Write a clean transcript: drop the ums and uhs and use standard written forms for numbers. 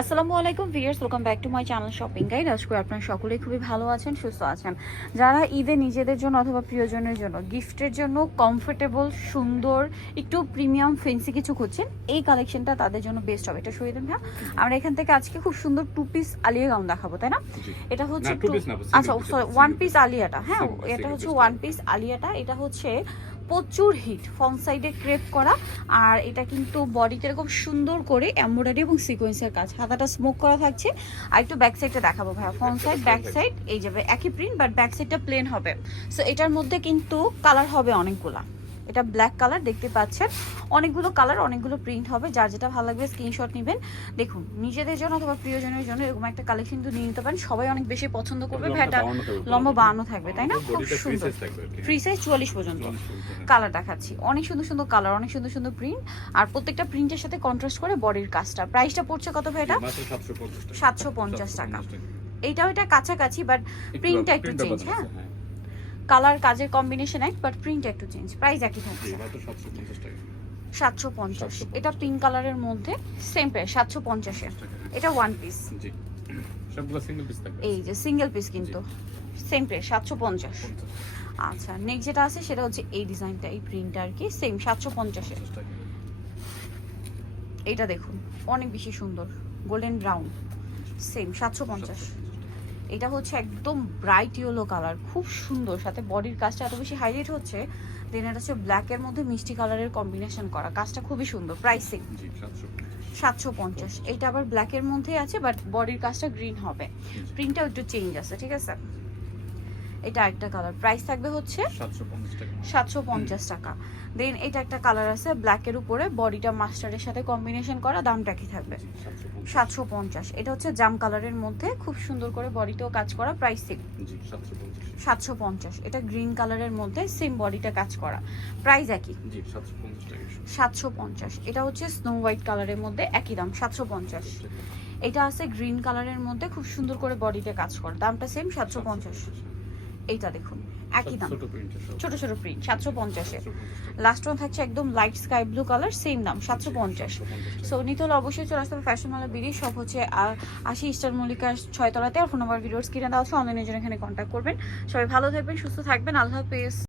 আসসালামু আলাইকুম viewers, welcome back to my channel shopping guide. আজকে আপনারা সকলেই খুবই ভালো আছেন, সুস্থ আছেন। যারা ঈদে নিজেদের জন্য অথবা প্রিয়জনের জন্য গিফটের জন্য কমফোর্টেবল, সুন্দর, একটু প্রিমিয়াম ফেন্সি কিছু খুঁজছেন, এই কালেকশনটা তাদের জন্য বেস্ট হবে। এটা সরিয়ে দেন ভাইয়া। আমরা এখান থেকে আজকে খুব সুন্দর 2 পিস আলিয়া গাউন দেখাবো, তাই না? এটা হচ্ছে আচ্ছা সরি 1 পিস আলিয়াটা, হ্যাঁ এটা হচ্ছে 1 পিস আলিয়াটা। এটা হচ্ছে প্রচুর হিট, ফ্রন্ট সাইডে ক্রেপ করা, আর এটা কিন্তু বডিতে এরকম সুন্দর করে এমব্রয়ডারি এবং সিকোয়েন্সের কাজ, হাতাটা স্মোক করা থাকছে। আর একটু ব্যাক সাইডটা দেখাবো ভাইয়া। ফ্রন্ট সাইড ব্যাক সাইড এই যাবে একই প্রিন্ট, বাট ব্যাক সাইডটা প্লেন হবে। সো এটার মধ্যে কিন্তু কালার হবে অনেকগুলা। এটা ব্ল্যাক কালার দেখতে পাচ্ছেন, অনেকগুলো কালার, অনেকগুলো প্রিন্ট হবে। যার যেটা ভালো লাগবে স্ক্রিনশট নেবেন। দেখুন, নিজেদের জন্য অথবা প্রিয়জনের জন্য এরকম একটা কালেকশন কিন্তু নিয়ে নিতে পারেন, সবাই অনেক বেশি পছন্দ করবে। ভাইটা লম্বা 52 থাকবে, তাই না? খুব সুন্দর, ফ্রি সাইজ 44 পর্যন্ত। কালার দেখাচ্ছি, অনেক সুন্দর সুন্দর কালার, অনেক সুন্দর সুন্দর প্রিন্ট, আর প্রত্যেকটা প্রিন্টের সাথে কন্ট্রাস্ট করে বডির কাজটা। প্রাইসটা পড়ছে কত ভাই? এটা 750 টাকা। এইটাও এটা কাছাকাছি, বাট প্রিন্টটা একটু চেঞ্জ। হ্যাঁ, কালার কাজের কম্বিনেশন এক, বাট প্রিন্ট একটু চেঞ্জ। প্রাইস একই থাকছে 750। এটা পিঙ্ক কালারের মধ্যে সেম প্রাইস 750 এর। এটা 1 পিস, সবগুলো সিঙ্গেল পিস থাকবে। এই যে সিঙ্গেল পিস কিন্তু সেম প্রাইস 750। আচ্ছা, নেক্সট যেটা আছে সেটা হচ্ছে এই ডিজাইনটা, এই প্রিন্টটা আর কি সেম 750 এর। এটা দেখুন, অনেক বেশি সুন্দর, গোল্ডেন ব্রাউন, সেম 750। এটা হচ্ছে একদম ব্রাইট ইয়েলো কালার, খুব সুন্দর, সাথে বডির কাজটা এত বেশি হাইলাইট হচ্ছে। দেন এটা হচ্ছে ব্ল্যাকের মধ্যে মিষ্টি কালারের কম্বিনেশন করা, কাজটা খুবই সুন্দর। প্রাইসিং 750। এইটা আবার ব্ল্যাকের মধ্যে আছে, বাট বডির কাজটা গ্রিন হবে, প্রিন্টটাও একটু চেঞ্জ আছে, ঠিক আছে? এটা একটা কালার, প্রাইস থাকবে হচ্ছে 750 টাকা। দেন এটা একটা কালার আছে ব্ল্যাকের উপরে, বডিটা মাস্টারের সাথে কম্বিনেশন করা, দামটা কি থাকবে? 750। এটা হচ্ছে জাম কালারের মধ্যে খুব সুন্দর করে বডিতেও কাজ করা, প্রাইস 750। এটা গ্রিন কালারের মধ্যে সেম বডিটা কাজ করা, প্রাইস একই 750। এটা হচ্ছে স্নো হোয়াইট কালারের মধ্যে একই দাম 750। এটা আছে গ্রিন কালারের মধ্যে খুব সুন্দর করে বডিতে কাজ করা, দামটা সেম 750। এইটা দেখুন একই দাম, ছোট ছোট প্রিন্ট 750 এর। লাস্ট ওয়ান থাকছে একদম light sky blue colour, same দাম 750। সো নিতে হলে অবশ্যই চলে আসতে হবে ফ্যাশন মালা বিডি, সব হচ্ছে 80 ইস্টার মল্লিকার 6 তলাতে। আর ফোন নাম্বার ভিডিওস কিনে দেওয়া আছে, অনলাইনের জন্য এখানে কন্ট্যাক্ট করবেন। সবাই ভালো থাকবেন, সুস্থ থাকবেন, আল্লাহ হাফেজ।